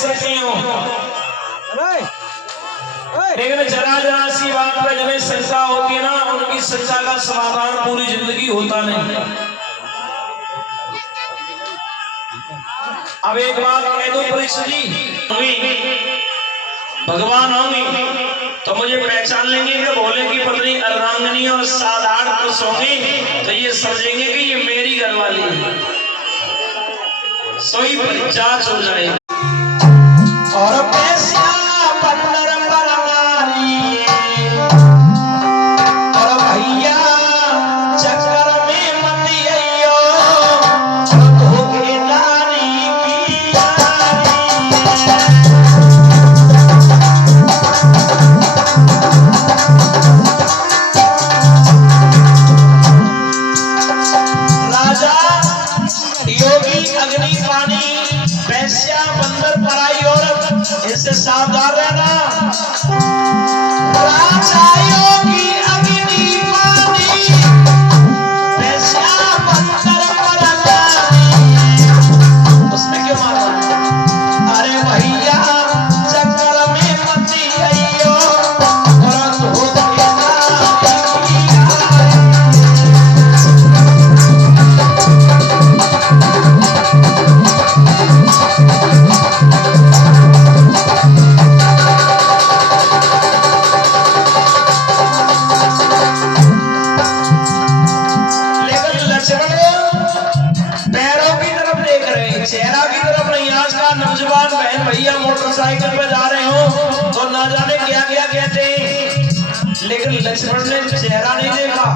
सकती हो, लेकिन जरा जरा सी बात पे जिन्हें शंका होती है ना, उनकी शंका का समाधान पूरी जिंदगी होता नहीं। अब एक बात कह दो परीक्षा जी, भगवान होंगे तो मुझे पहचान लेंगे कि भोले की पत्नी अर्धांगिनी और साधारण पुरुष होंगे तो ये समझेंगे कि ये मेरी घरवाली है, सोई जांच हो जाए। और पैसा बंदर पर नारी और भैया चक्कर में मत आइयो, धोखेदारी की राजा योगी अग्नि पानी वैश्या बंदर पराई औरत, इससे सावधान रहना। राजा योगी अग्नि पानी वैश्या बंदर पराई, उसमें क्यों मारा? अरे भैया चक्कर में मत आइयो, औरत होके चेहरा की तरफ नहीं। आज का नौजवान बहन भैया मोटरसाइकिल पे जा रहे हो तो ना जाने क्या क्या कहते हैं, लेकिन लक्ष्मण ने चेहरा नहीं देखा,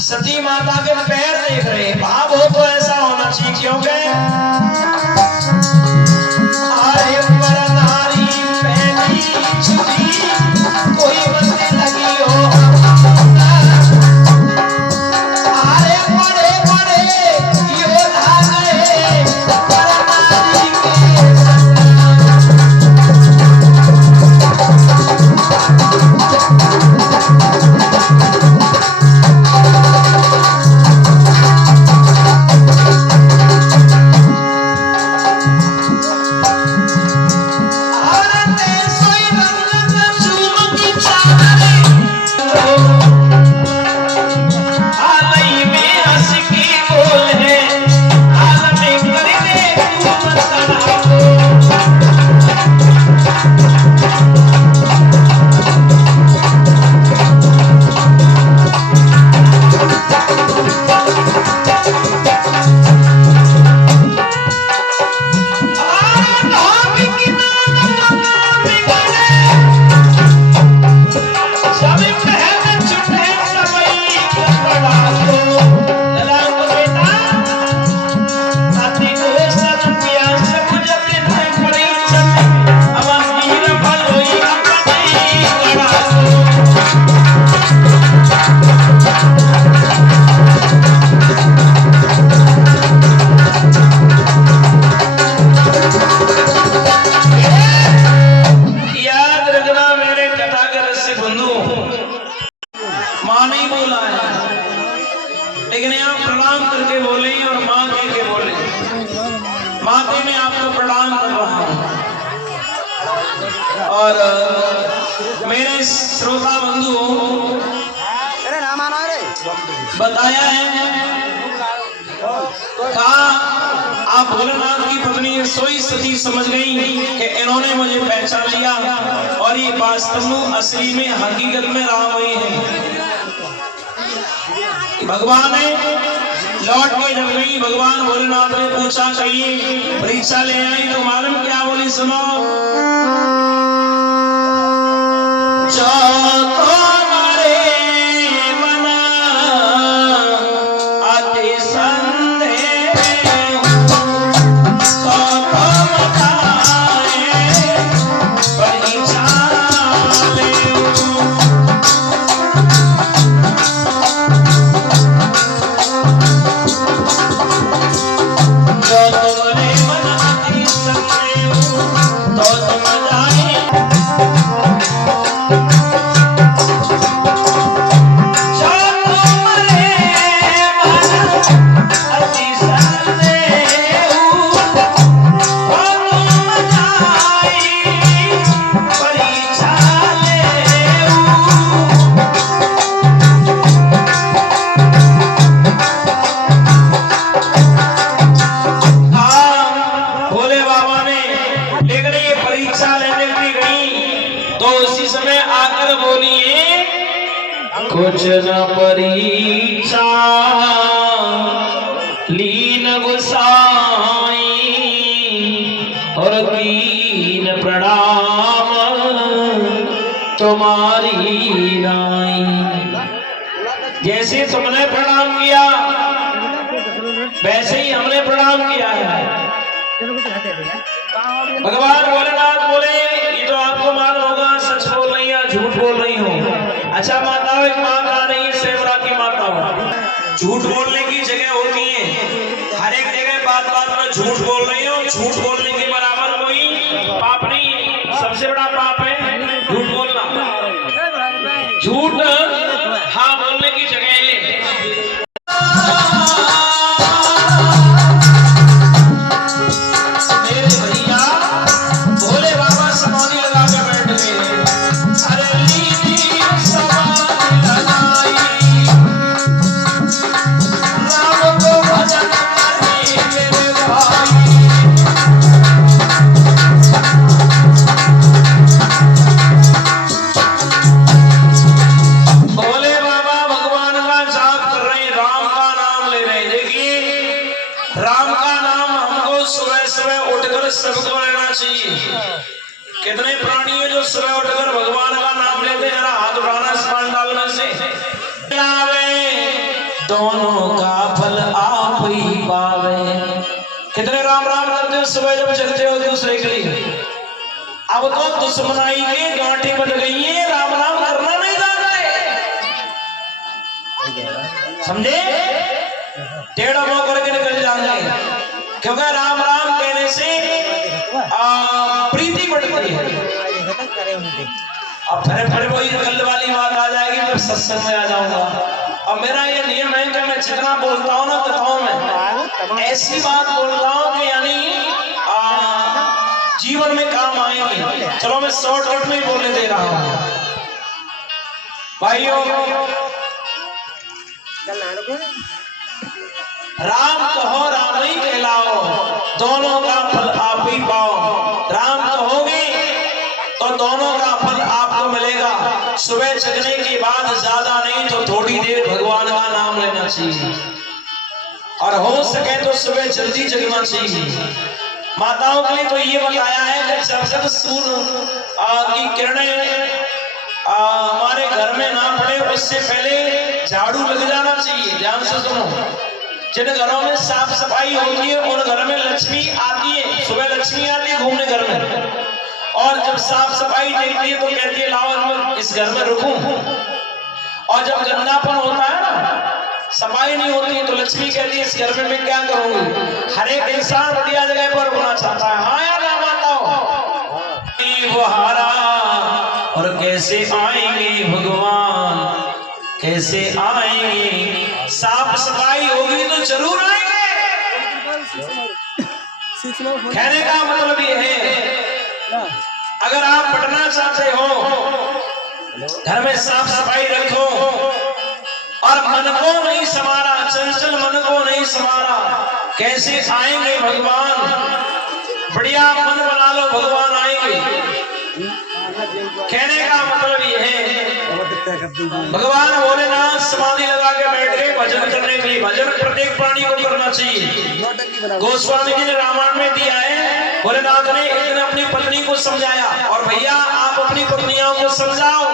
सती माता के पैर देख रहे। भाव हो तो ऐसा होना चाहिए, क्योंकि अरे पर नारी पहली छुरी कोई बंदे लगी हो, अरे बड़े बड़े योद्धा गए पर नारी के और मेरे श्रोता बंधु बताया है, कहा आप भोलेनाथ की पत्नी सोई सती समझ गई कि इन्होंने मुझे पहचान लिया और ये वास्तव में असली में हकीकत में राम ही है। भगवान है लौट के जब गई, भगवान भोलेनाथ ने पूछा कहिए परीक्षा ले आई तो मालूम क्या बोली, सुनो। तो तुम तो उसी समय आकर बोलिए कुछ न परीक्षा लीन गुसाई और कीन प्रणाम तुम्हारी राई। जैसे तुमने प्रणाम किया वैसे ही हमने प्रणाम किया है। भगवान भोलेनाथ बोले ये तो आपको मालूम होगा सच बोल रही है झूठ बोल रही हूँ। अच्छा माताओं एक बात आ रही है सेवरा की माताओं, झूठ बोलने की जगह होती है, हर एक जगह बात बात में झूठ बोल रही हो। झूठ बोलने के बराबर कोई पाप नहीं, सबसे बड़ा पाप है झूठ बोलना। झूठ हाँ बोलने की जगह है। कितने प्राणी है जो सुबह उठकर भगवान का नाम लेते हैं? जरा हाथ उठाना स्मरण डालने से। दोनों का फल आप ही पावे। कितने राम राम करते हो सुबह जब चलते हो दूसरे के लिए। अब तो दुश्मनाई के गांठी बन गई है, राम राम करना नहीं जानते, समझे? टेढ़ा मुंह करके निकल जाएंगे, क्योंकि राम राम कहने से प्रीति बढ़ती है। अब फिर वही कल वाली बात आ जाएगी, मैं सत्संग में आ जाऊंगा। अब मेरा ये नियम है कि मैं जितना बोलता हूँ ना कथाओं में ऐसी बात बोलता हूँ कि यानी जीवन में काम आएंगे। चलो मैं शॉर्टकट में ही बोलने दे रहा हूँ भाइयों। राम कहो राम ही कहलाओ, दोनों का फल आप ही पाओ। राम कहोगे तो दोनों का फल आपको मिलेगा। सुबह जगने के बाद ज्यादा नहीं तो थोड़ी देर भगवान का नाम लेना चाहिए, और हो सके तो सुबह जल्दी जगना चाहिए। माताओं के लिए तो ये बताया है कि जब तक सूर्य की किरणें हमारे घर में ना पड़े उससे पहले झाड़ू लग जाना चाहिए। ध्यान से सुनो, जिन घरों में साफ सफाई होती है उन घरों में लक्ष्मी आती है। सुबह लक्ष्मी आती है घूमने घर में, और जब साफ सफाई देखती है तो कहती है लाओ मैं इस घर में रुकूं। और जब गंदापन होता है ना, सफाई नहीं होती है, तो लक्ष्मी कहती है इस घर में मैं क्या करूंगी। हर एक इंसान बढ़िया जगह पर रुकना चाहता है। हाँ यार ना माताओं, वो हारा और कैसे आएंगे भगवान, कैसे आएंगे? साफ सफाई होगी तो जरूर आएंगे। कहने का मतलब ये है, अगर आप पढ़ना चाहते हो घर में साफ सफाई रखो, और मन को नहीं संवारा, चंचल मन को नहीं संवारा, कैसे आएंगे भगवान? बढ़िया मन बना लो, भगवान आएंगे। कहने का मतलब ये है, भगवान भोलेनाथ समाधि लगा के बैठ गए भजन करने के लिए। भजन प्रत्येक प्राणी को करना चाहिए। गोस्वामी जी ने रामायण में दिया है, भोलेनाथ ने एक दिन अपनी पत्नी को समझाया, और भैया आप अपनी पत्नियों को समझाओ।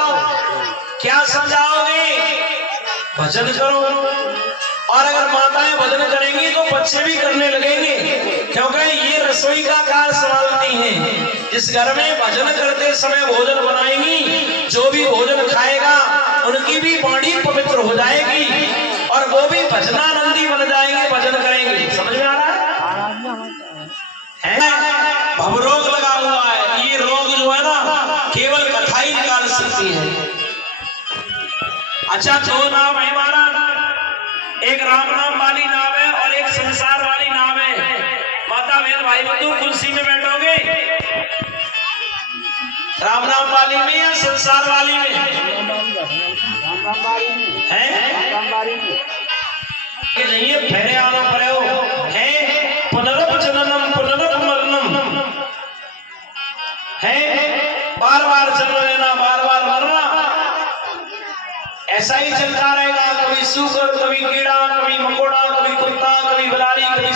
क्या समझाओगे? भजन करो। और अगर माताएं भजन करेंगी तो बच्चे भी करने लगेंगे, क्योंकि ये रसोई का कार्य संभालती हैं। जिस घर में भजन करते समय भोजन बनाएंगी, जो भी भोजन खाएगा उनकी भी वाणी पवित्र हो जाएगी, और वो भी भजनानंदी बन जाएंगे, भजन करेंगे। समझ में आ रहा है? भवरोग लगा हुआ है, ये रोग जो है ना केवल कथा ही निकाल सकती है। अच्छा, दो नाम है हमारा, एक राम नाम वाली नाव है और एक संसार वाली नाव है। माता बहन भाई बंधु कुर्सी में बैठोगे, राम नाम वाली में या संसार वाली में? नहीं, फेरे आना पड़ेगा है। पुनरप जननम पुनरप मरणम है। बार बार जन्म लेना, बार बार मरना, ऐसा ही चलता रहेगा। कभी सूकर, कभी कीड़ा, कभी मकोड़ा, कभी कुत्ता, कभी बिलारी, कभी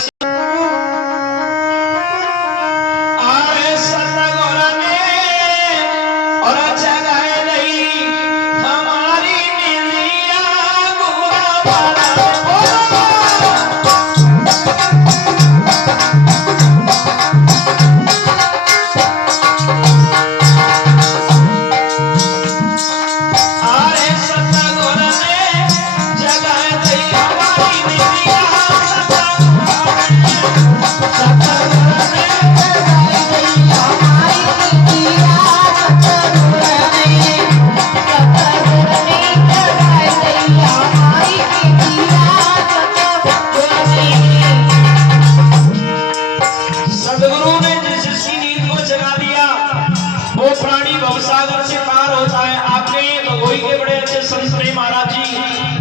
भवसागर से पार होता है। आपके भगोई के बड़े अच्छे संत थे महाराज जी,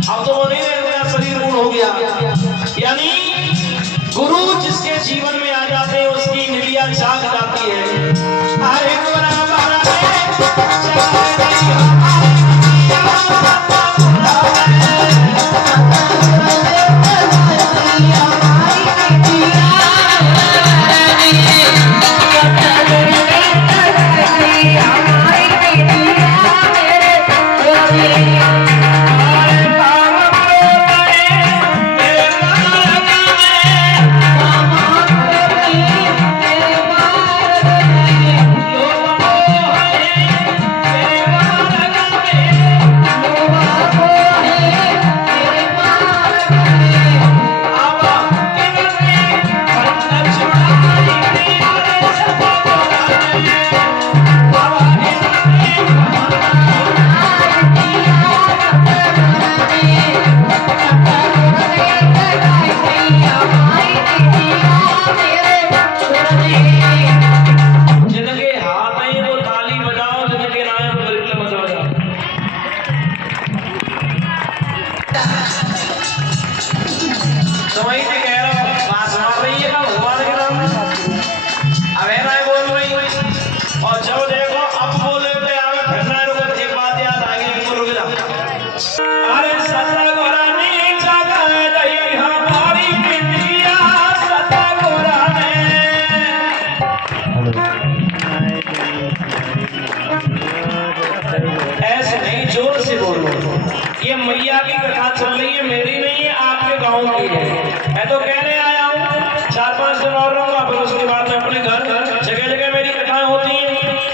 अब तो वो नहीं रह गया, शरीर गुण हो गया। यानी गुरु जिसके जीवन में आ जाते हैं उसकी निलिया जाग जाती है। अरे ऐसे नहीं, जोर से बोलो। ये मैया की कथा चल रही है, मेरी नहीं है, आपके गांव की है। मैं तो कहने आया हूँ 4-5 दिन और रहूंगा, फिर उसके बाद मैं अपने घर जगह जगह मेरी कथाएं होती हैं,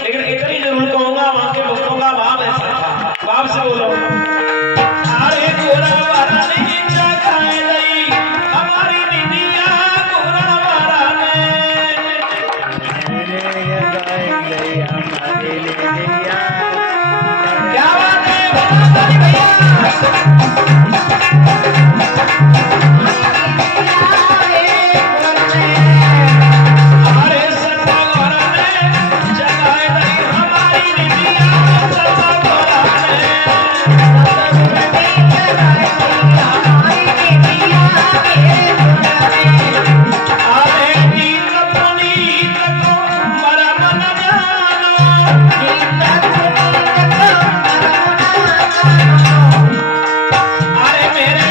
लेकिन इतनी जरूर कहूंगा वहां के भक्तों का भाव ऐसा था। भाव से बोलो। अरे गोरा वाला नहीं जागाए नहीं हमारी निदिया, गोरा वाला ने क्या बात है भैया। अरे मेरे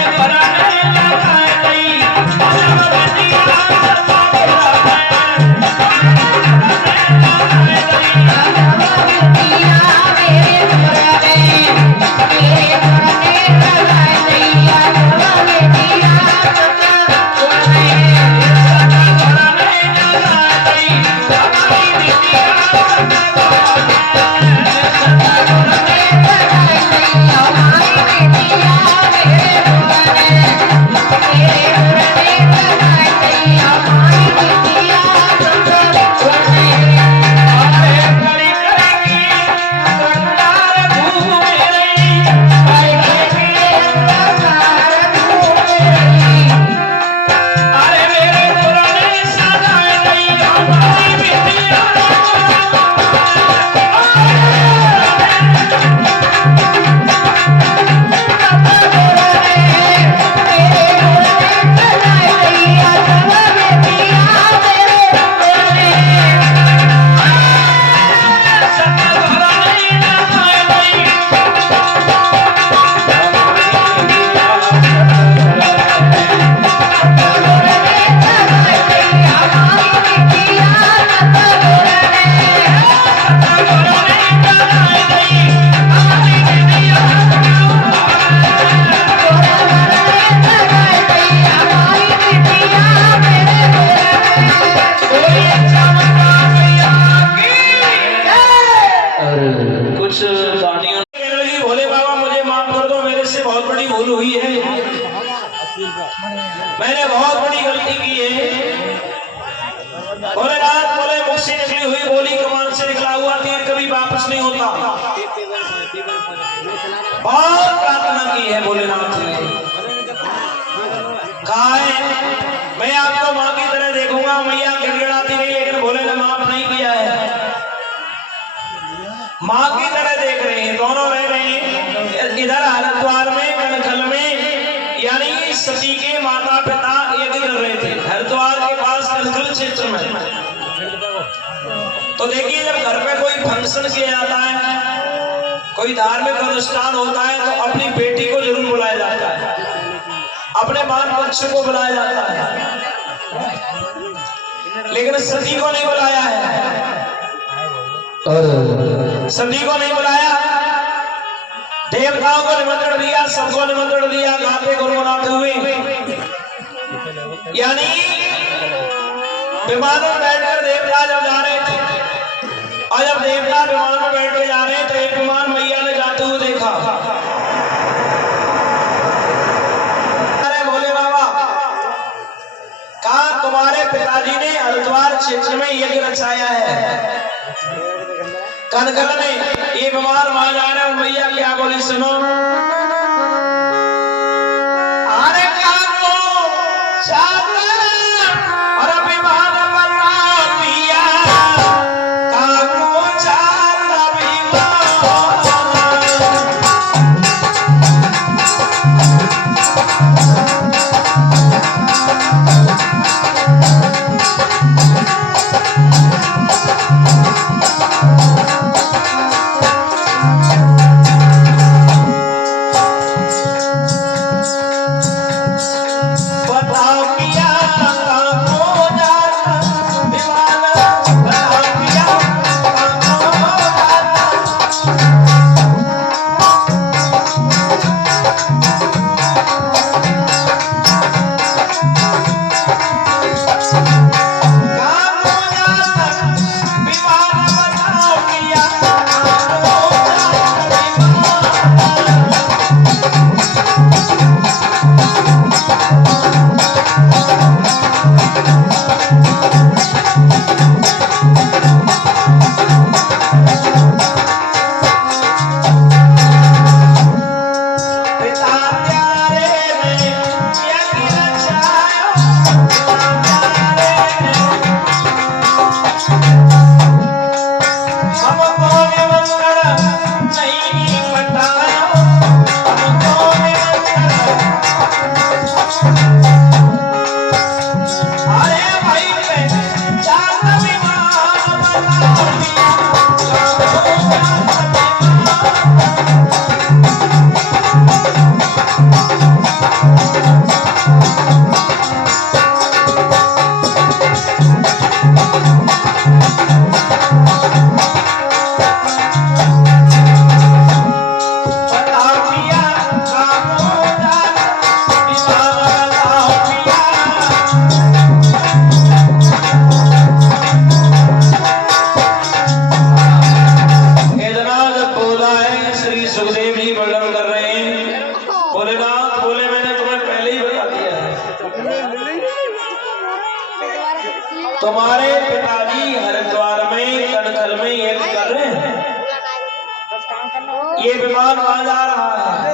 बहुत प्रार्थना की है भोलेनाथ ने। कहा है मैं आपको माँ की तरह देखूंगा, मैया गिड़गिड़ाती रही लेकिन भोले ने माफ नहीं किया है। माँ की तरह देख रहे हैं, दोनों रह रहे हैं इधर हरिद्वार में कनखल में, यानी सती के माता पिता यज्ञ कर रहे थे हरिद्वार के पास कनखल क्षेत्र में। तो देखिए जब घर पे कोई फंक्शन किया जाता है, कोई धार्मिक अनुष्ठान होता है तो अपनी बेटी को जरूर बुलाया जाता है, अपने बाल बच्चों को बुलाया जाता है, लेकिन सती को नहीं बुलाया है। सती को नहीं बुलाया, देवताओं को निमंत्रण दिया, सबको निमंत्रण दिया, गाते गुनगुनाते हुए, यानी विमान में बैठकर देवता जब जा रहे थे, और जब देवता विमान में बैठ के जा रहे हैं तो एक विमान मैया ने जाते हुए देखा। अरे भोले बाबा, कहा तुम्हारे पिताजी ने हरिद्वार क्षेत्र में यज्ञ रचाया है कनखल में, ये विमान वहां जा रहे हैं। और मैया क्या बोली सुनो, अरे काको चादर और विमान बना दिया, काको चादर विमान। तुम्हारे पिताजी हरिद्वार में कनखल में यज्ञ कर रहे हैं, ये विमान वहां जा रहा है।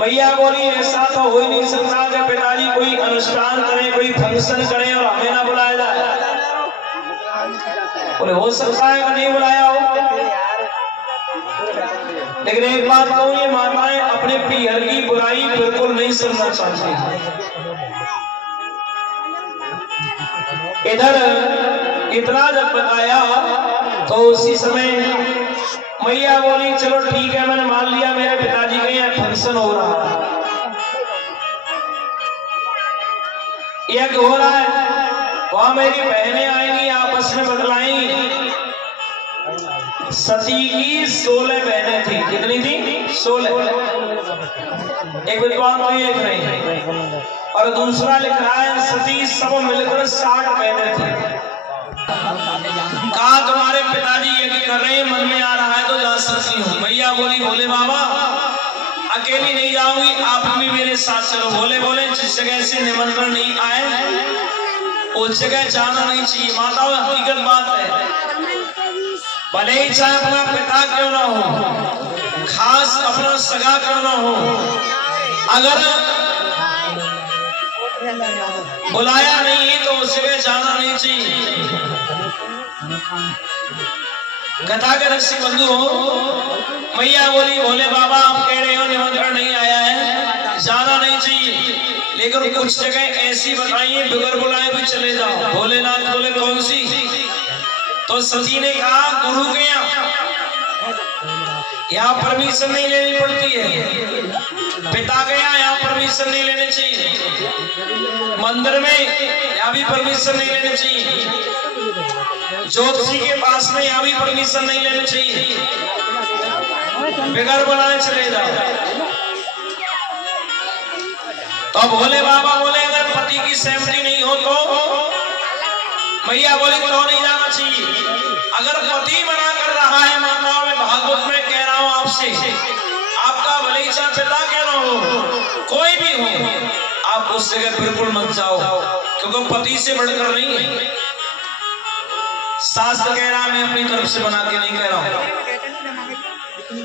मैया बोली ऐसा तो हो ही नहीं सकता कि पिताजी कोई अनुष्ठान करे, कोई फंक्शन करे और हमें ना बुलाया जाए। बोले हो सकता है कि नहीं बुलाया हो, लेकिन एक बात कहूं, ये माताएं अपने पीहर की बुराई बिल्कुल नहीं सुनना चाहती। इधर इतना जब बताया तो उसी समय मैया बोली चलो ठीक है, मैंने मान लिया मेरे पिताजी के यहाँ फंक्शन हो रहा है, यज्ञ हो रहा है, वहां मेरी बहनें आएंगी, आपस में बदलाएंगी। सती की 16 बहनें थी। कितनी थी? 16। एक विद्वान तो ये लिख रहे हैं और दूसरा लिख रहा है सती सब मिलकर 60 बहनें थी। कहा तुम्हारे पिताजी यज्ञ कर रहे हैं, मन में आ रहा है तो जा सकती हूँ। मैया बोली भोले बाबा अकेली नहीं जाऊंगी, आप भी मेरे साथ चलो। भोले बोले जिस जगह से निमंत्रण नहीं आए उस जगह जाना नहीं चाहिए। माताओं हकीकत बात है, भले ही चाहे अपना पिता क्यों ना हो, खास अपना सगा करना हो, अगर बुलाया नहीं तो उसके जाना नहीं चाहिए। कथा के रसिक बंधु हो, मैया बोली भोले बाबा आप कह रहे हो निमंत्रण नहीं आया है, जाना नहीं चाहिए, लेकिन कुछ जगह ऐसी बताइए बगैर बुलाए भी चले जाओ। भोलेनाथ बोले कौन सी? तो सती ने कहा गुरु के यहाँ परमिशन नहीं लेनी पड़ती है, पिता के यहाँ परमिशन नहीं लेनी चाहिए, मंदिर में यहाँ भी परमिशन नहीं लेनी चाहिए, ज्योतिषी के पास में यहाँ भी परमिशन नहीं लेनी चाहिए, बगैर बुलाए चले जाओ। तो भोले बाबा बोले अगर पति की सहमति नहीं हो तो? मैया बोली तो नहीं जाना चाहिए। अगर पति मना कर रहा है, माताओं में भागवत में कह रहा हूं आपसे, आपका भले ही पिता क्यों ना हो, कोई भी हो, आप उस जगह बिल्कुल मत जाओ, क्योंकि पति से बढ़कर नहीं है। शास्त्र कह रहा, मैं अपनी तरफ से बना के नहीं कह रहा हूं।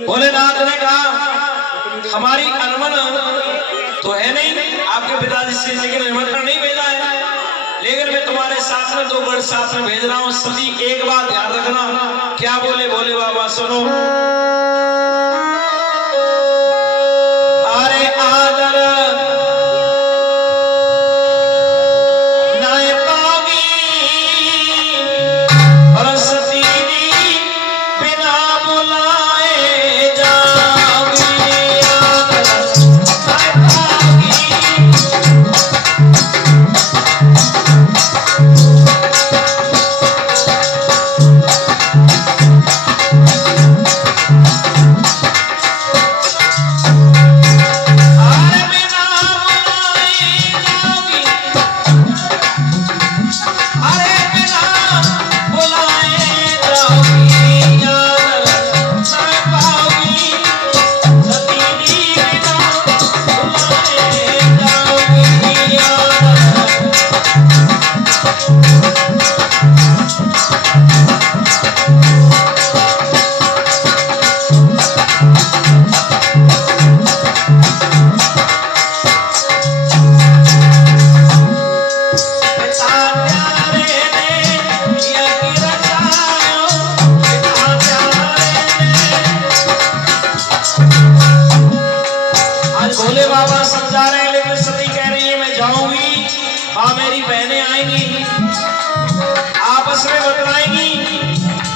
भोलेनाथ ने कहा हमारी अनमन तो है नहीं आपके पिताजी से, लेकिन निमंत्रण नहीं भेजा है, लेकिन मैं तुम्हारे साथ में 2 गढ़ साथ में भेज रहा हूं। सती एक बात ध्यान रखना। क्या बोले भोले बाबा? सुनो, अरे आदर नाय पागी और सती बिना बुलाए जाओगी, आदर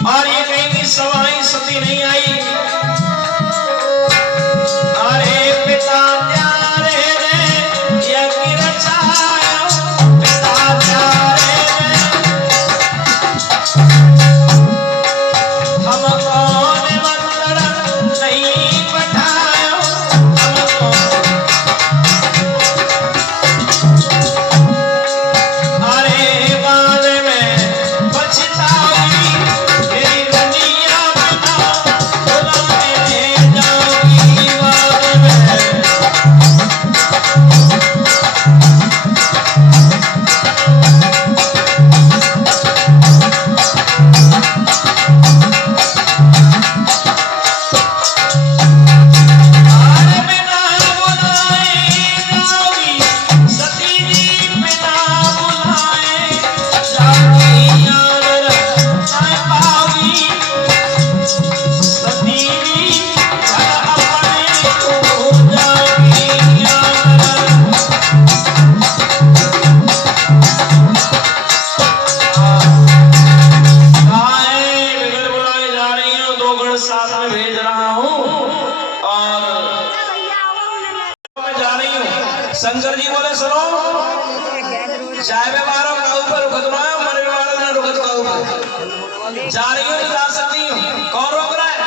और ये कहेंगी सवाई सती नहीं आई। अरे पिता प्यारे रे ये की रचाया, पिता प्यारे हम कौन मंत्र नहीं पठाया, अरे बाद में पछताई शंकर जी बोले सुनो, चाय व्यवहारों का ऊपर रुकत रहा मरे व्यवहारों में रुकत का ऊपर जा रही हो तो जा सकती हो, कौन रोक रहा है?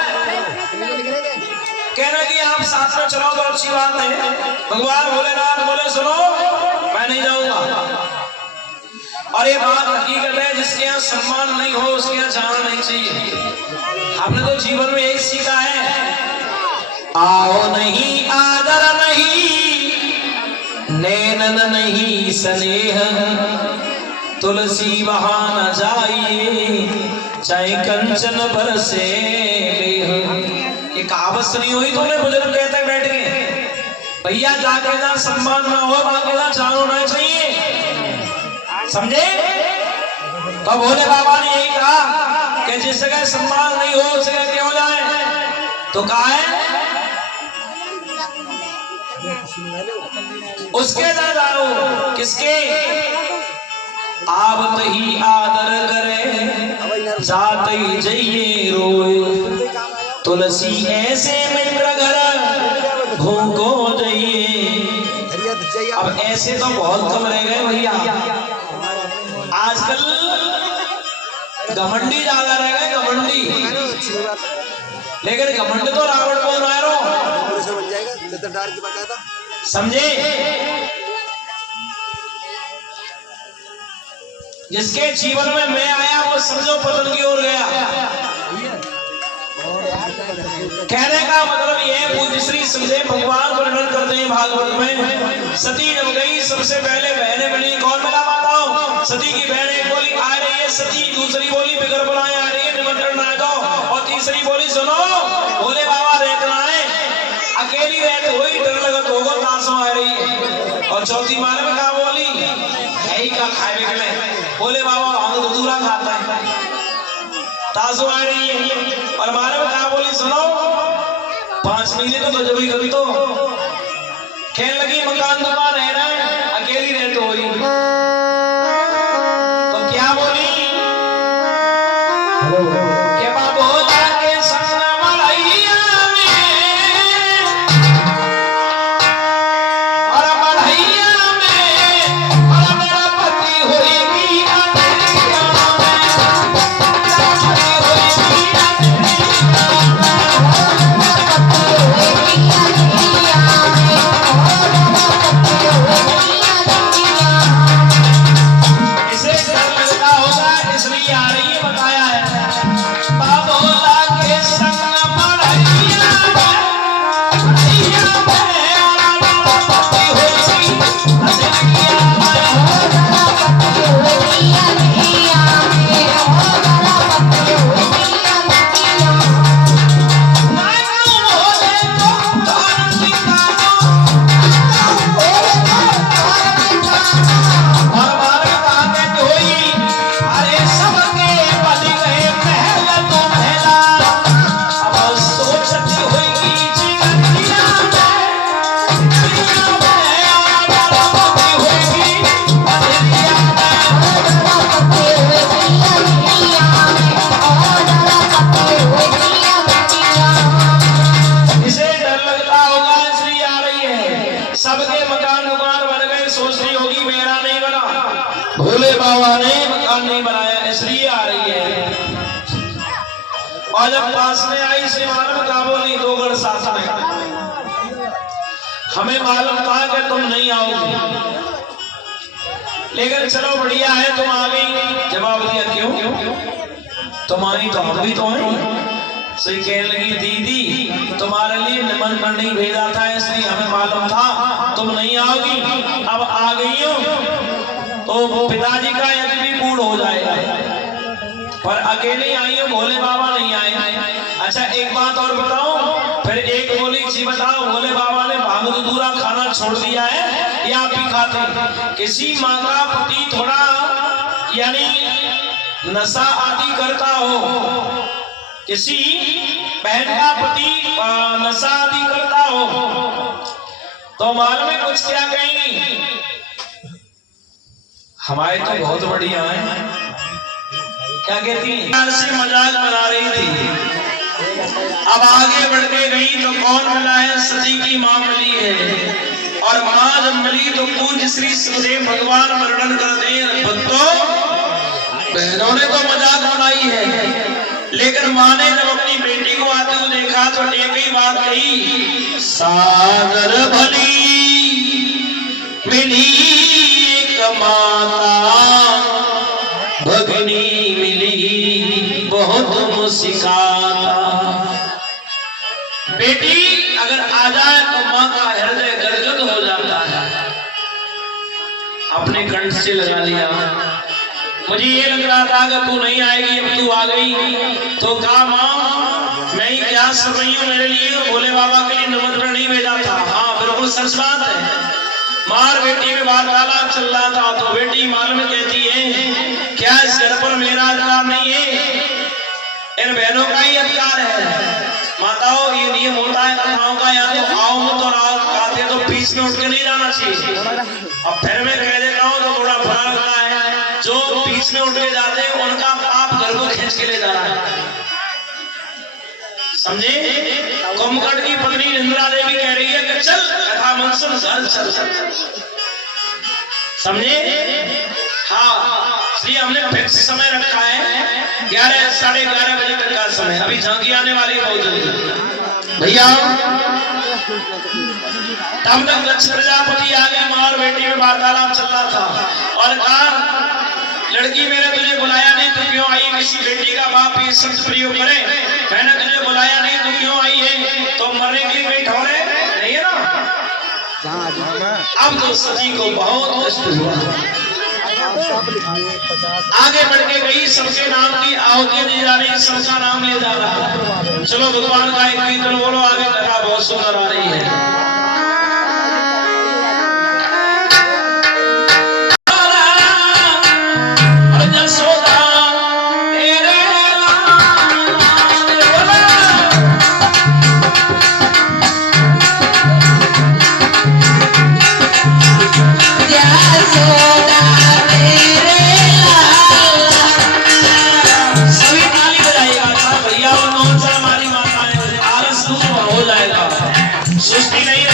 कहना कि आप साथ में चलो तो अच्छी बात है। भगवान भोलेनाथ बोले सुनो मैं नहीं जाऊंगा, और ये बात हकीकत है, जिसके यहाँ सम्मान नहीं हो उसके यहाँ जाना नहीं चाहिए। हमने तो जीवन में यही सीखा है, आओ नहीं आदर नहीं नैनन नहीं स्नेह, तुलसी वहां न जाइए चाहे कंचन बरसे। ये कहावत सुनी हुई तुमने, बुजुर्ग कहते बैठ के भैया जाके ना सम्मान ना हो, बाकी ना चार होना चाहिए, समझे। तो भोले बाबा ने यही कहा कि जिस जगह सम्मान नहीं हो उस जगह क्यों जाए। तो कहा है उसके ना जाओ, किसके। आवत ही आदर करे, जात ही जइए रोए, तुलसी ऐसे मित्र घर भूखो जइए। अब ऐसे तो बहुत कम रह गए भैया, आजकल घमंडी ज्यादा रह गए, घमंडी। लेकिन घमंड तो रावण को मारो, समझे। जिसके जीवन में मैं आया वो समझो पतन की ओर गया। कहने का मतलब ये श्री समझे भगवान वर्णन करते हैं भागवत में। सती जब गई सबसे पहले बहनें बनी, कौन मिला माताओं। सती की बहन एक बोली आ रही है सती, दूसरी बोली बिगर बुलाए आ रही है निमंत्रण ना दो, और तीसरी बोली सुनो भोले बाबा रहना है, अकेली रहते हुई डर लगत होगा तासों आ रही है। और चौथी मार में कहा बोली यही का खाए बिगड़े भोले बाबा भांग तो दूरा खाता है, तासों आ रही है। और मारे में कहा बोली सुनो 5 महीने तो बजबी कभी तो खेल लगी मकान दुकान है ना, अकेली रहते हुई। तो क्या बोली के बाबू जाके संग मढ़ैया में, और मढ़ैया में और मेरा पति होएगी अमेरिका में, पति होएगी इसे डर लगता होगा इसलिए आ रही है, बताया है। बाबोला के संग मढ़ैया में, मढ़ैया में और मेरा पति होएगी अमेरिका सबके मकान दुकान बन गए, सोच रही होगी मेरा नहीं बना, भोले बाबा ने मकान नहीं बनाया इसलिए आ रही है। और जब पास में आई श्री मानव का बोली 2 गढ़ साथ में, हमें मालूम था कि तुम नहीं आओगी, लेकिन चलो बढ़िया है तुम आ गई। जवाब दिया क्यों, तुम आई तो हम भी तो हैं। सही कहने लगी दीदी तुम्हारे लिए निमंत्रण नहीं भेजा था, इसलिए हमें मालूम था तुम नहीं आओगी, अब आ गई हो तो पिताजी का यज्ञ भी पूर्ण हो जाएगा। पर अकेले आई हो, भोले बाबा नहीं आए। अच्छा एक बात और बताओ। फिर एक बोली जी बताओ भोले बाबा ने भांग दूरा खाना छोड़ दिया है या आप भी खाते। किसी माँ का पति थोड़ा यानी नशा आदि करता हो, किसी बहन का पति नशा आदि करता हो तो मालूम है कुछ क्या कहेंगी, हमारे तो बहुत बढ़िया है, क्या कहती है से मजाक बना रही थी। अब आगे बढ़ के गई तो कौन मिला है, सती की मां मिली है। और मां जब मिली तो पूज्य श्री सुखदेव भगवान वर्णन करते हैं भक्तों बहनों ने तो मजाक बनाई है, लेकिन माँ ने जब अपनी बेटी को आते हुए देखा तो एक ही बात कही, सागर भली मिली एक माता, भगनी मिली बहुत मुस्काता। बेटी अगर आ जाए तो माँ का हृदय गदगद हो जाता है। अपने कंठ से लगा लिया मुझे ये लग रहा था कि तू नहीं आएगी, अब तू आ गई। तो कहा माँ मैं ही क्या कर रही हूँ, मेरे लिए भोले बाबा के लिए निमंत्रण नहीं भेजा था। हाँ बिल्कुल सच बात है। मार बेटी में वार्तालाप चल रहा था तो बेटी मालूम कहती है क्या इस घर पर मेरा अधिकार नहीं है, इन बहनों का ही अधिकार है। माताओं ये नियम होता है कथाओं का, या तो आओ मत और आओ गाते तो बीच में उठ के नहीं जाना चाहिए। अब फिर मैं कह देता हूँ तो थोड़ा बुरा लगता है, जो बीच में उठ के जाते हैं उनका पाप घर को खींच के ले जा रहा है, समझे। कुंभकर्ण की पत्नी इंदिरा देवी कह रही है कि चल कथा मंचन चल चल चल, समझे। हाँ इसलिए हमने फिक्स समय रखा है 11 साढ़े 11 बजे तक का समय। अभी झांकी आने वाली है बहुत जल्दी भैया। तब तक दक्ष प्रजापति आ गए, माँ और बेटी में वार्तालाप चल रहा था और कहा लड़की मैंने तुझे बुलाया नहीं, तू क्यों आई। किसी बेटी का बाप ये शब्द प्रयोग करे, मैंने तुझे बुलाया नहीं तू क्यों आई है, तो मरने के लिए बैठा है नहीं है ना। अब तो सती को बहुत कष्ट हुआ, आगे बढ़ के गई, सबके नाम की आहुतियां दी जा रही, सबका नाम लिया जा रहा। चलो भगवान का एक कीर्तन बोलो, आगे कथा बहुत सुंदर आ रही है। सृष्टि नहीं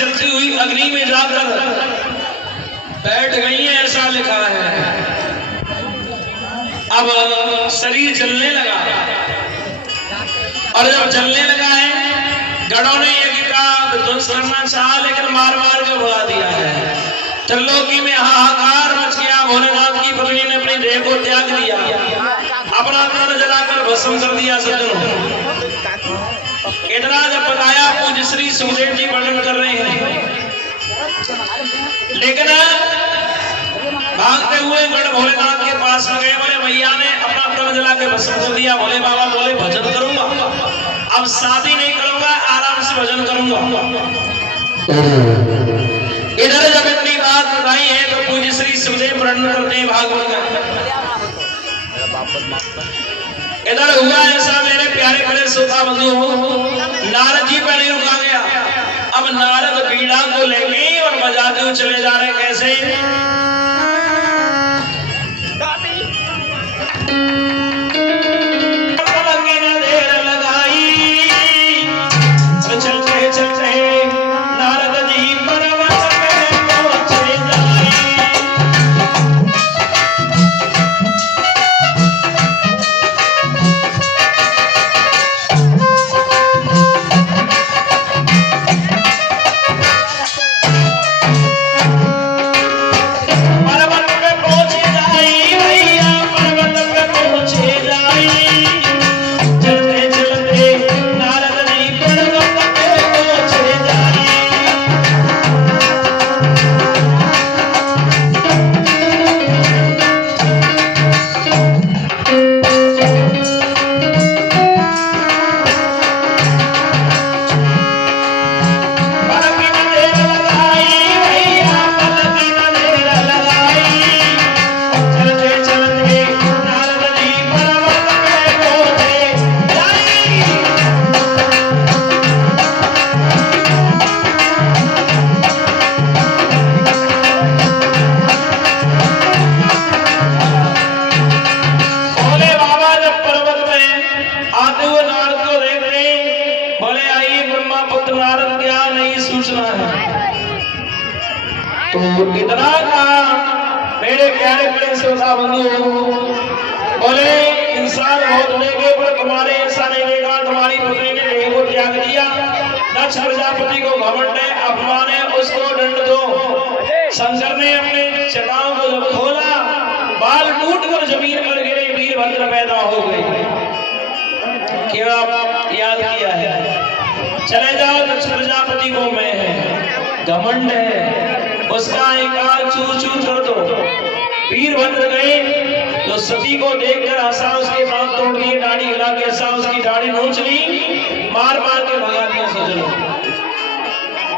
चलती हुई अग्नि में जाकर बैठ गई है, ऐसा लिखा है। अब शरीर जलने लगा, और जब जलने लगा है, गणों ने यज्ञ का विध्वंस करना चाहा, लेकिन मार मार के भगा दिया है। त्रिलोकी में हाहाकार मच गया। भोलेनाथ की पत्नी ने अपनी देह को त्याग दिया, अपना तन जलाकर भस्म कर दिया। सज्जनों, इतना जब बताया, पूज्य श्री सुखदेव जी वर्णन कर रहे हैं, लेकिन भागते हुए गण भोलेनाथ के पास में गए। बोले भैया ने अपना तन जला के भस्म कर दिया। भोले बाबा बोले भजन करूंगा, अब शादी नहीं करूंगा, आराम से भजन करूंगा। इधर जब इतनी बात बताई है तो पूज्य श्री सुखदेव वर्णन करते हैं भागवत का। इधर हुआ ऐसा, मेरे प्यारे बड़े श्रोता बंधु, नारद जी पहले रुका गया। अब नारद बीड़ा को लेके और बजाते हुए चले जा रहे। कैसे? तो इतना कहा मेरे प्यारे प्यारे श्रोता बंधु, बोले इंसान बहुत लेंगे पर तुम्हारे ऐसा नहीं लेगा। तुम्हारी पत्नी ने देह को त्याग दिया, दक्ष प्रजापति को घमंड है, अपमान है, उसको दंड दो। शंकर ने अपने चटाओं को जब खोला, बाल टूटकर जमीन पर गिरे, वीरभद्र पैदा हो गए। क्या याद किया है? चले जाओ, दक्ष प्रजापति को मैं है, घमंड है, उसका एक चू चू कर दो। वीरभद्र गए तो सती को देखकर हंसा, उसके बाल तोड़ दिए, दाढ़ी हिला के हंसा, उसकी दाढ़ी नोच ली, मार मार के भगा दिया। सज्जनों,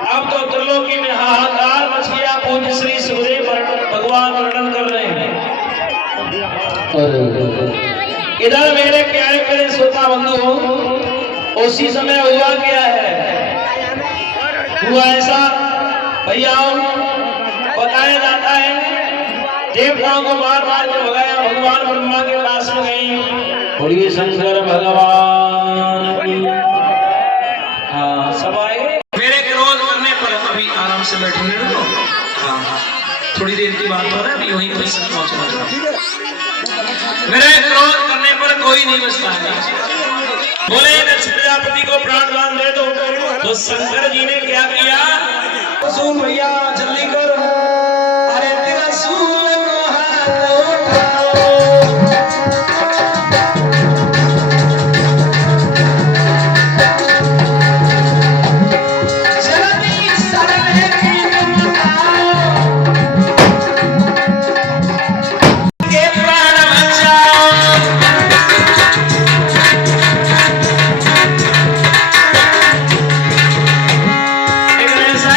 अब तो त्रिलोकी में हाहाकार मच गया। पूज्य श्री सुखदेव भगवान वर्णन कर रहे हैं। इधर मेरे प्यारे प्यारे श्रोता बंधु, उसी समय हुआ क्या है? हुआ ऐसा, भैया बताया जाता है, देवताओं को मार मार के भगाया। भगवान ब्रह्मा के पास में गई, बोलिए शंकर भगवान। हाँ, सब आए। मेरे क्रोध करने पर, अभी आराम से बैठेंगे तो हाँ, थोड़ी देर की बात हो रहा है, अभी वहीं पर पहुंचना। मेरे क्रोध करने पर कोई नहीं बचता है। बोले दक्ष प्रजापति को प्राणदान दे दो। तो शंकर जी ने क्या किया? सुन भैया, जल्दी कर, अरे तेरा सूल को हाथ उठाओ। जल्दी सरले की मताओ, के प्राण बचाओ। एक ऐसा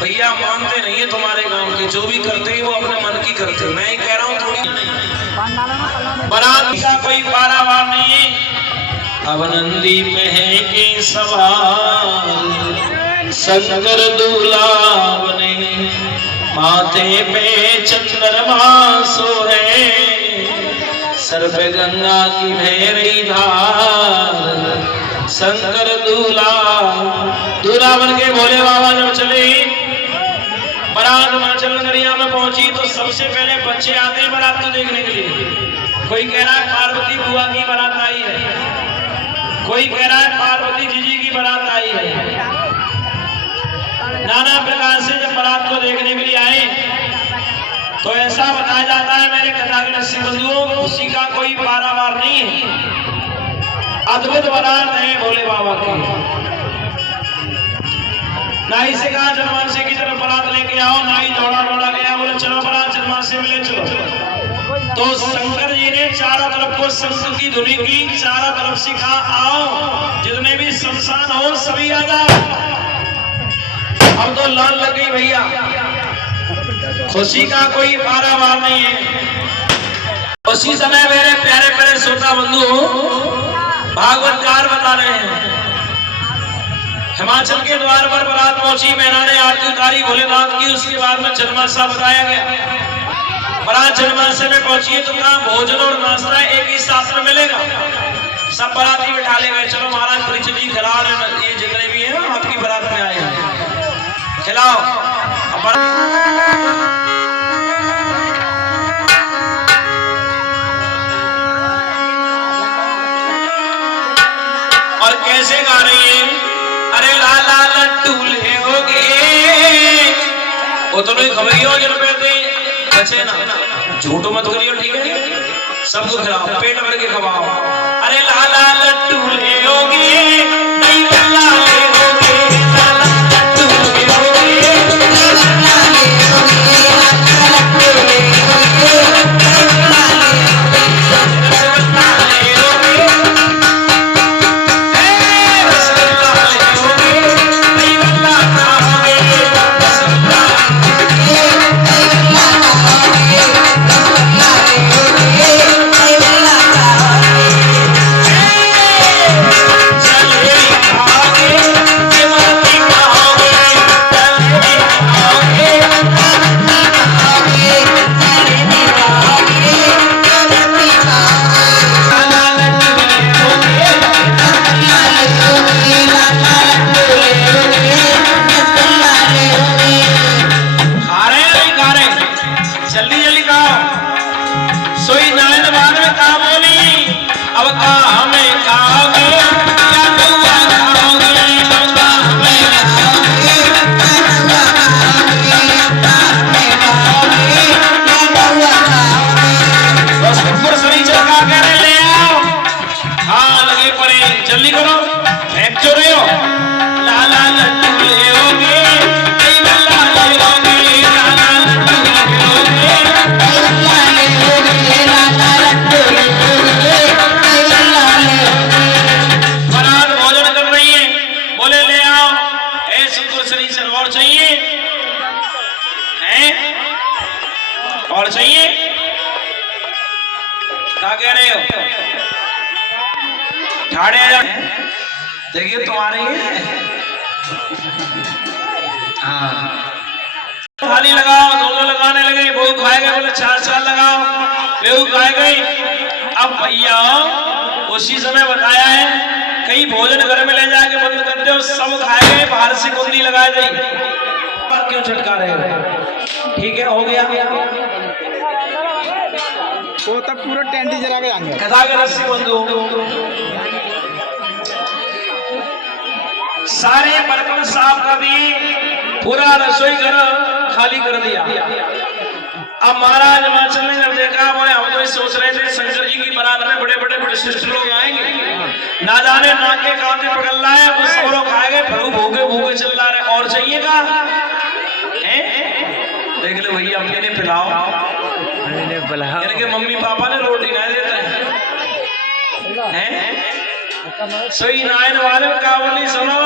भैया मानते नहीं है तुम्हारे गांव के, जो भी करते हैं वो अपने मन की करते हैं। मैं ही कह रहा हूँ थोड़ी बारात का कोई पारावार नहीं है। अब नंदी पे है के सवार शंकर दूल्हा बने, माथे पे चंद्रमा सोहे, सर पे गंगा की बहरी धार, शंकर दूल्हा बन के भोले बाबा जब चले बारात हिमाचल नगरिया में पहुंची तो सबसे पहले बच्चे आते हैं बारात को देखने के लिए। कोई कह रहा है पार्वती बुआ की बारात आई है, कोई कह रहा है पार्वती जीजी की बारात आई है। नाना प्रकार से जब बारात को देखने के लिए आए तो ऐसा बताया जाता है मेरे कथा के रस्सी बंधुओं, उसी का कोई पारावार नहीं है। अद्भुत बारात है भोले बाबा की। नाई से कहा जनमानसी की तरफ बारात लेके आओ, नाई दौड़ा गया, बोले चलो बारात जनमानसी मिले चलो। तो शंकर जी ने चारों तरफ को शंख की धुनी की, चारों तरफ से कहा आओ जितने भी शमशान हो सभी आ जाओ। अब तो लाल लग गई भैया, खुशी का कोई पारावार नहीं है। उसी समय मेरे प्यारे प्यारे श्रोता बंधु भागवतकार बता रहे हैं, हिमाचल के द्वार पर बारात पहुंची, मैना ने आरती उतारी भोलेनाथ की, उसके बाद में जन्माशा बताया गया। बारात जन्माशा में पहुंची है तो कहा भोजन और नाश्ता एक ही साथ में मिलेगा। सब बाराती बिठा ले गए, चलो महाराज परिचय जी खिलाओ, ये जितने भी हैं आपकी बारात में आए हैं खिलाओ। और कैसे गा रही है, अरे लाला लड्डू ले होगे, वो तो नहीं खबरियों जन पे बचे ना, झूठ मत करियो ठीक है, सबको खिलाओ पेट भर के खवाओ। अरे लाला लड्डू ले होगे, नहीं लाला ले होगे, लाला लड्डू ले होगे, लाला ले होगे, लड्डू ले होगे, लाला ले होगे, जल्दी करो फेंक जो रहे हो, लाला लड्डू ले होगे, लाला ले होगे, लाला लड्डू ले होगे, लाला ले होगे, लाला लड्डू ले होगे, लाला ले होगे। बारात भोजन कर रही है, बोले ले आओ ऐसे कुर्सी से और चाहिए हैं, और चाहिए क्या कह रहे हो, ठाड़े आ जाए देखिए तुम्हारे ही हाँ थाली लगाओ, दो लगाने लगे, बहू खाए गए, बोले 4 लगाओ, बहू खाए गई। अब भैया उसी समय बताया है कहीं भोजन घर में ले जाके बंद कर दो, सब खाए गए, बाहर से कुंडी लगाई गई, क्यों छटका रहे हो, ठीक है हो गया तो तब पूरा टेंट ही जला के जाएंगे। कथा के रस्सी बंधु सारे बर्तन साफ कर दिए, पूरा रसोई घर खाली कर दिया। अब महाराज हिमाचल ने जब देखा, बोले हम तो सोच रहे थे शंकर जी की बारात में बड़े बड़े विशिष्ट लोग आएंगे, ना जाने नाके कांटे पकड़ रहा है, वो सब लोग खाए गए, प्रभु भूखे भूखे चल रहा है, और चाहिएगा देख लो भैया अपने पिलाओ, इनके मम्मी पापा ने रोटी नहीं देते हैं, सोई नायन वाले का बोली सुनो,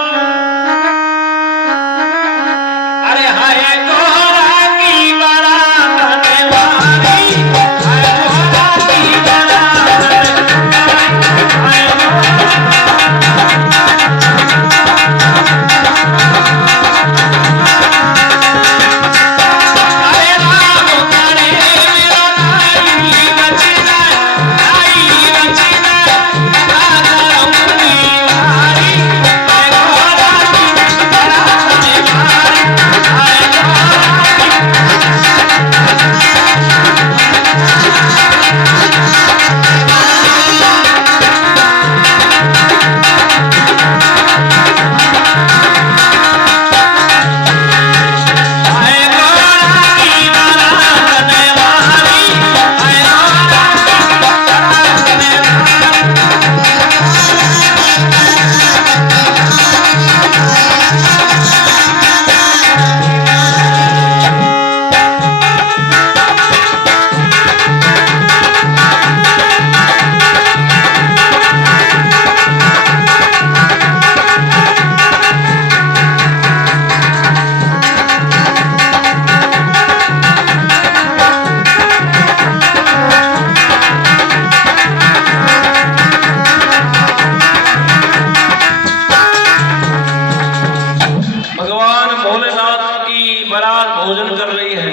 भोलेनाथ की बारात भोजन कर रही है।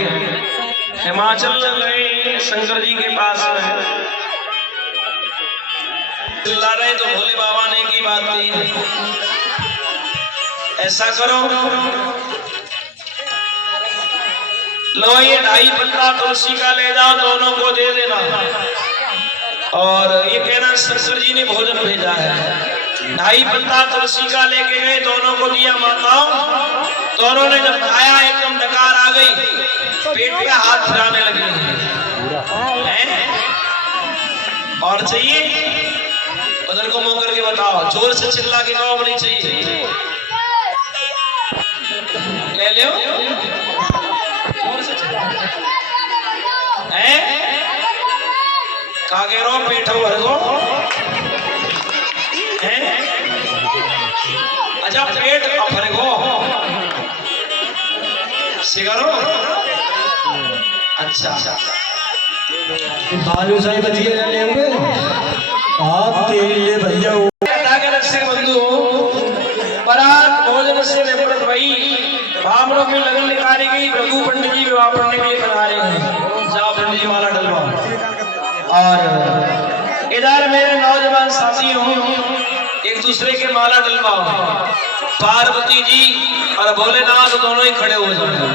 हिमाचल गए शंकर जी के पास में, चिल्ला रहे तो भोले बाबा ने की बात की, ऐसा करो लो ये 2.5 पत्ता तुलसी का ले जाओ, दोनों को दे देना। और ये कहना शंकर जी ने भोजन भेजा है। 2.5 पत्ता तुलसी का लेके गए, दोनों को दिया माताओं। दोनों ने जब खाया एकदम डकार आ गई, पेट पे हाथ फिराने लगे हैं? और चाहिए उधर को मुंह करके बताओ, जोर से चिल्ला के कहो नहीं चाहिए, ले लो जोर से चिल्ला हैं? कहा कह रहा पेट भर को हैं? अच्छा पेट भर को सिगारो, अच्छा बालू साहब बचिए लेंगे आप तेल ले भैया बंधु परात भोजन से निवृत्त भई, भावनों में लगन निकाली गई। रघु पंडित जी विवाह पढ़ने के लिए बना रहे हैं, जाओ पंडित जी माला डलवा। और इधर मेरे नौजवान साथी हो, एक दूसरे के माला डलवाओ। पार्वती जी और भोलेनाथ दोनों ही खड़े हो जाए।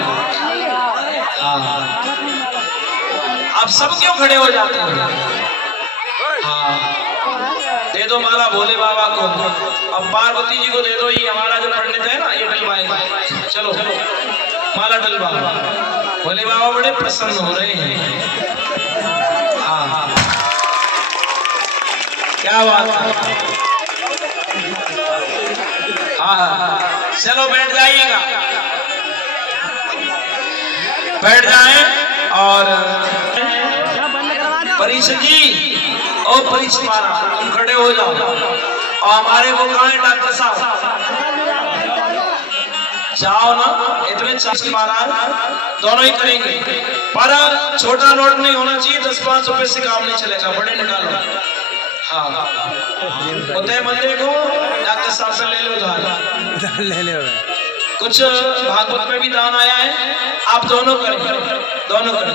आप सब क्यों खड़े हो जाते हैं? हाँ दे दो माला भोले बाबा को, अब पार्वती जी को दे दो। ये हमारा जो पंडित है ना, ये डलवाएगा। चलो चलो माला डलवा। भोले बाबा बड़े प्रसन्न हो रहे हैं। हाँ क्या बात है। हाँ चलो बैठ जाइएगा, बैठ जाए। और परीक्षा जी और परीक्षा मारा, तुम खड़े हो जाओ। और हमारे वो कहाँ है डॉक्टर साहब, जाओ ना, इतने चांस मारा दोनों ही करेंगे, पर छोटा नोट नहीं होना चाहिए। 10-5 रुपए से काम नहीं चलेगा, बड़े निकालो। हाँ होते मंदिर को डॉक्टर साहब से ले लो उधार, ले ले। कुछ भागवत में भी दान आया है, आप दोनों करें, दोनों करें।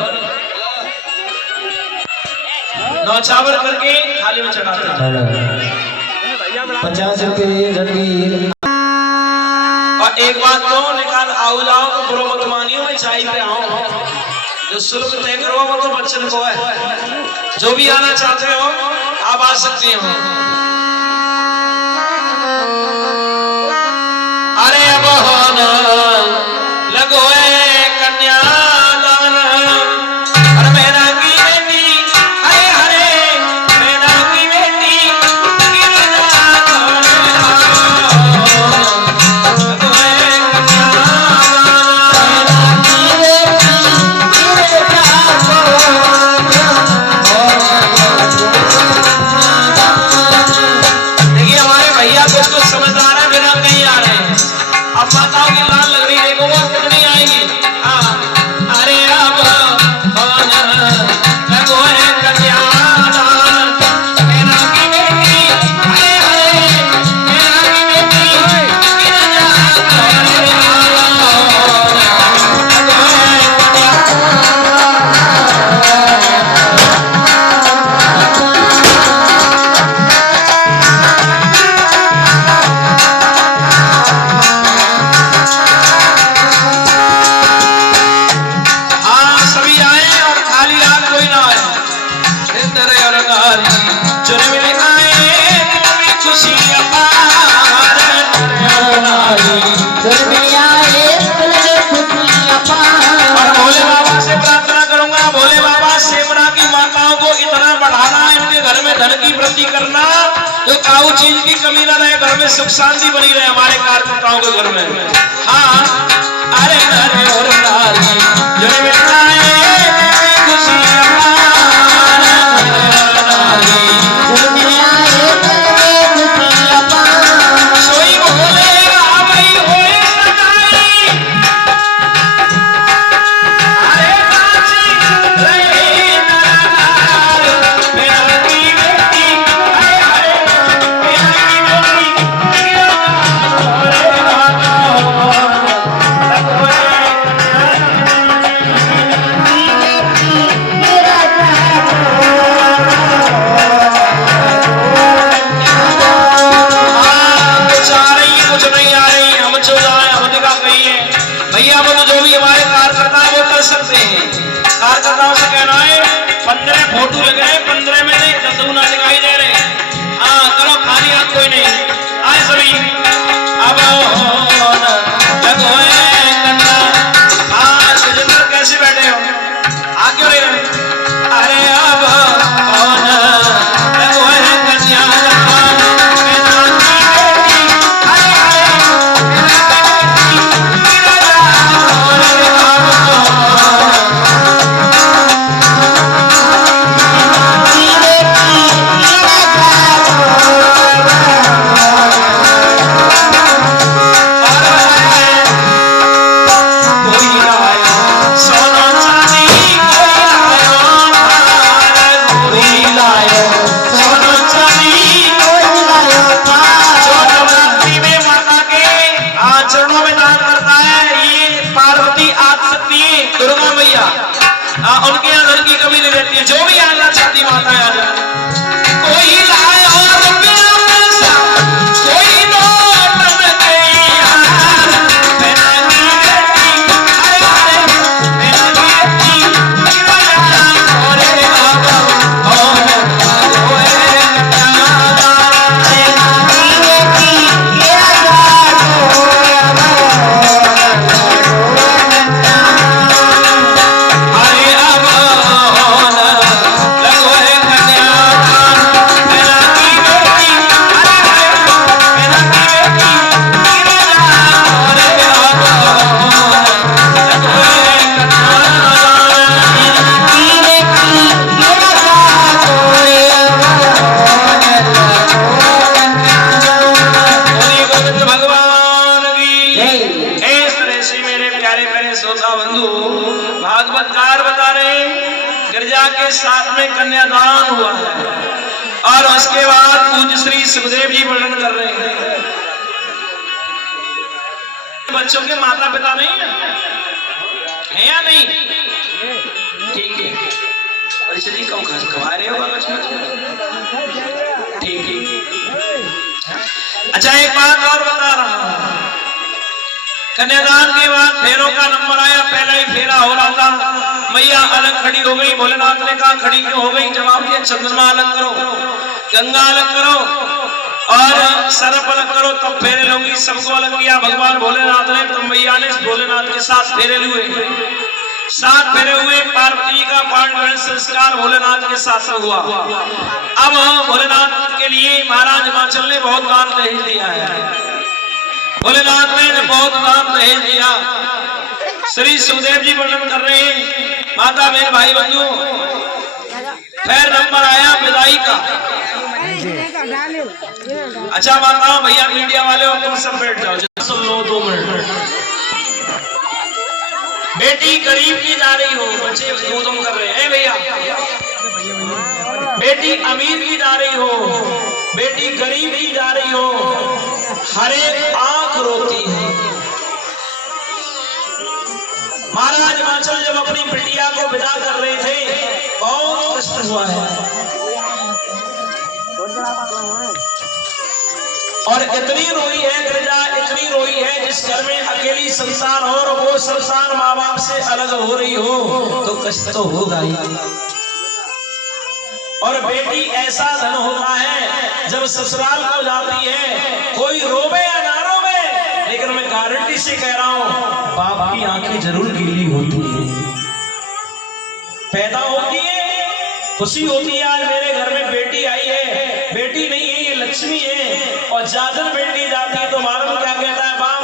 नौछावर करके थाली में चढ़ाते हैं। 50 रुपये झटकी। और एक बात तो निकाल आओ जाओ तो बुरा मत मानियो, मैं चाय पे आऊं। जो शुल्क तय करो वो तो बच्चन को है। जो भी आना चाहते हो आप आ सकते हो। अरे अब लगो कन्यादान, और मेरा की बेटी हरे हरे, मेरा की बेटी करना, जो काऊ चीज की कमी ना रहे, घर में सुख शांति बनी रहे हमारे कार्यकर्ताओं के घर में। हाँ अरे अरे और बोलो जो भी हमारे कार्यकर्ता है वो कर सकते हैं। कार्यकर्ताओं से कहना है 15 फोटो लग रहे हैं, 15 में नहीं 10 गुना दिखाई दे रहे हैं। हाँ करो, खाली हाथ कोई नहीं आए सभी। अब लगो कैसे बैठे हो, आ क्यों नहीं रहे? अरे अब लगो है कन्या उनके यहाँ धन की कमी नहीं रहती है। जो भी आना चाहती माता आ जाए। कोई लाए और कोई भागवतकार बता रहे गिरजा के साथ में कन्यादान हुआ है। और उसके बाद पूज्य श्री सुखदेव जी वर्णन कर रहे हैं। बच्चों के माता पिता नहीं है या नहीं? ठीक है, परिचय जी कम खवा रहे हो ठीक है। अच्छा एक बात और बता रहा हूं, कन्यादान के बाद फेरों का नंबर आया। पहला ही फेरा हो रहा था, मैया अलग खड़ी हो गई। भोलेनाथ ने कहा खड़ी क्यों हो गई? जवाब दिया चंद्रमा अलग करो, गंगा अलग करो और सर्प अलग करो तब फेरे लूंगी। सबको अलग किया भगवान भोलेनाथ ने। तो मैया ने भोलेनाथ के साथ फेरे लिए। 7 फेरे हुए। पार्वती का पाणिग्रहण संस्कार भोलेनाथ के साथ हुआ। अब भोलेनाथ के लिए महाराज हिमाचल ने बहुत दान दहेज दिया है। भोलेनाथ ने बहुत दान दहेज दिया। श्री सुखदेव जी वर्णन कर रहे हैं। माता बहन भाई बंधु, फिर नंबर आया विदाई का। अच्छा माता भैया मीडिया वाले हो, तुम सब बैठ जाओ, सुन लो 2 मिनट। बेटी गरीब की जा रही हो, बच्चे तुम कर रहे हैं भैया। बेटी अमीर की जा रही हो, बेटी गरीब की जा रही हो, हर एक आंख रोती है। महाराज हिमाचल जब अपनी बिटिया को विदा कर रहे थे बहुत कष्ट हुआ है। और इतनी रोई है गिरजा, इतनी रोई है जिस घर में अकेली संसार हो और वो संसार माँ बाप से अलग हो रही हो तो कष्ट तो होगा ही। और बेटी ऐसा धन होता है जब ससुराल को जाती है, कोई रोवे या ना रोवे, लेकिन मैं गारंटी से कह रहा हूं बाप की आंखें जरूर गीली होती है। पैदा होती है, खुशी होती है आज मेरे घर में बेटी आई है। बेटी नहीं है ये लक्ष्मी है। और ज्यादा बेटी जाती है तो मालूम क्या कहता है बाप,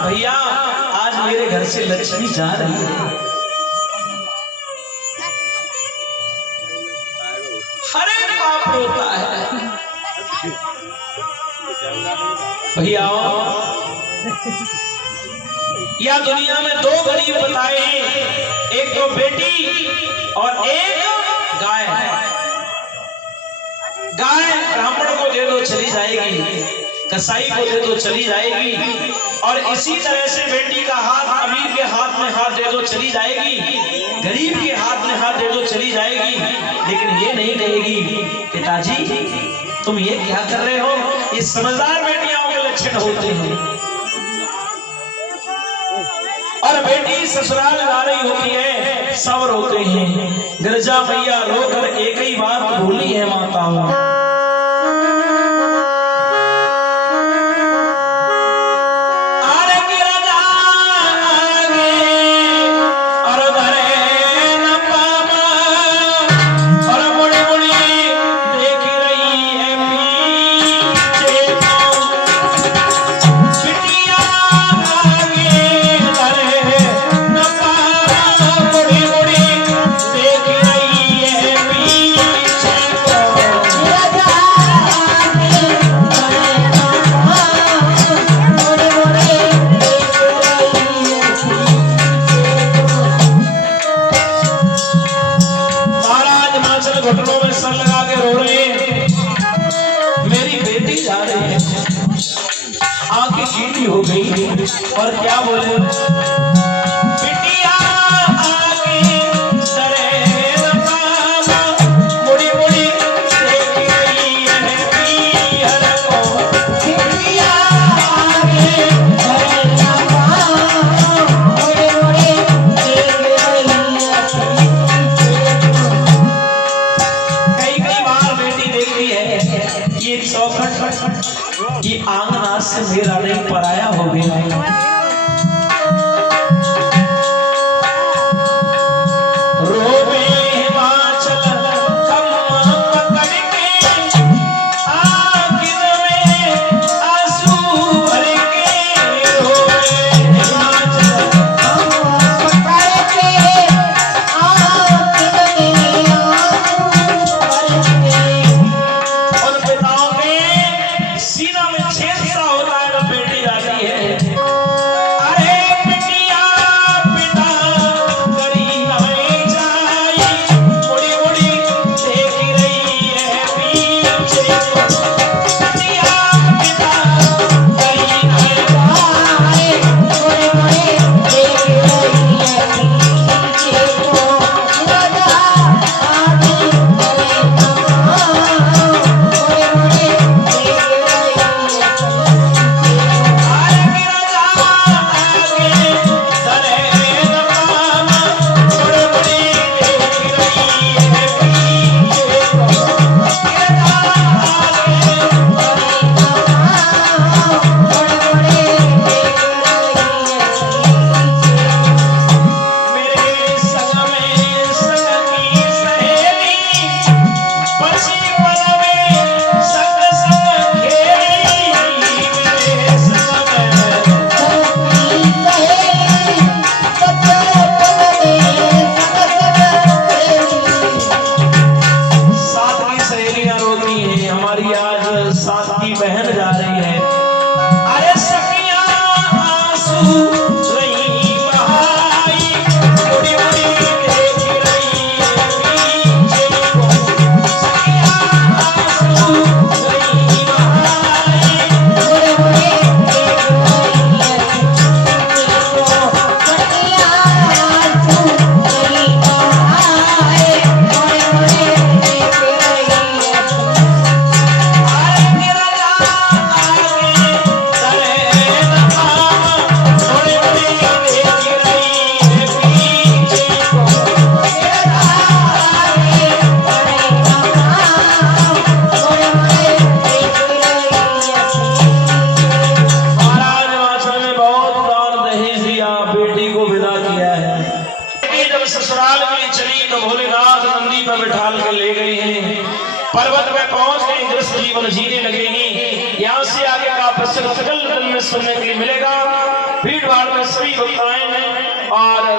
भैया आज मेरे घर से लक्ष्मी जा रही है। अरे बाप रोता है। भैया या दुनिया में 2 गरीब बताए हैं, एक तो बेटी और एक गाय। गाय ब्राह्मण को दे दो चली जाएगी, कसाई को दे दो चली जाएगी, और इसी तरह से बेटी का हाथ अमीर के हाथ में हाथ दे दो चली जाएगी, गरीब के हाथ में हाथ दे दो चली जाएगी। लेकिन ये नहीं कहेगी पिताजी तुम ये क्या कर रहे हो। ये समझदार बेटियों के लक्षण होते हैं। और बेटी बेटी ससुराल जा रही होती है, सब रोते हैं। गिरजा मैया रोकर एक ही बात बोली है माता, घुटनों में सर लगा के रो रहे हैं। मेरी बेटी जा रही है, आंखें गीली हो गई और क्या बोले, बिटिया आगे सरे बाबा, मुड़ी मुड़ी देख रही है पियर को, बिटिया आगे सरे बाबा, मुड़ी मुड़ी देख रही है। ये चौखट, ये आंगन आज से मेरा नहीं पराया हो गया। रोवे हिमाचल कम पकड़ के, आंगन में आंसू भर के, रोवे हिमाचल कम पकड़ के, आंगन में आंसू भर के। सीना में छेद सा होता है जब बेटी जाती है। अरे बिटिया पिता करी हमें जाई, मुड़ी मुड़ी देख रही है पीछे को, बिटिया पिता करी हमें जाई, मुड़ी मुड़ी देख रही है पीछे को, राजा आदि करे बहन जा रही है। अरे सखिया आंसू रही बहाई, मुड़ी मुड़ी देख रही है पीछे को, सखिया आंसू रही बहाई, मुड़ी मुड़ी देख रही है पीछे को, सखिया आंसू रही बहाई, मुड़ी मुड़ी देख रही है। ससुराल में चली तो भोलेनाथ नंदी पर बिठाल कर ले गए हैं, पर्वत में पहुंच गए, ग्रस्त जीवन जीने लगे हैं। यहाँ से आगे का प्रसंग सकल में सुनने के लिए मिलेगा। भीड़ भाड़ में सभी भक्ताएं और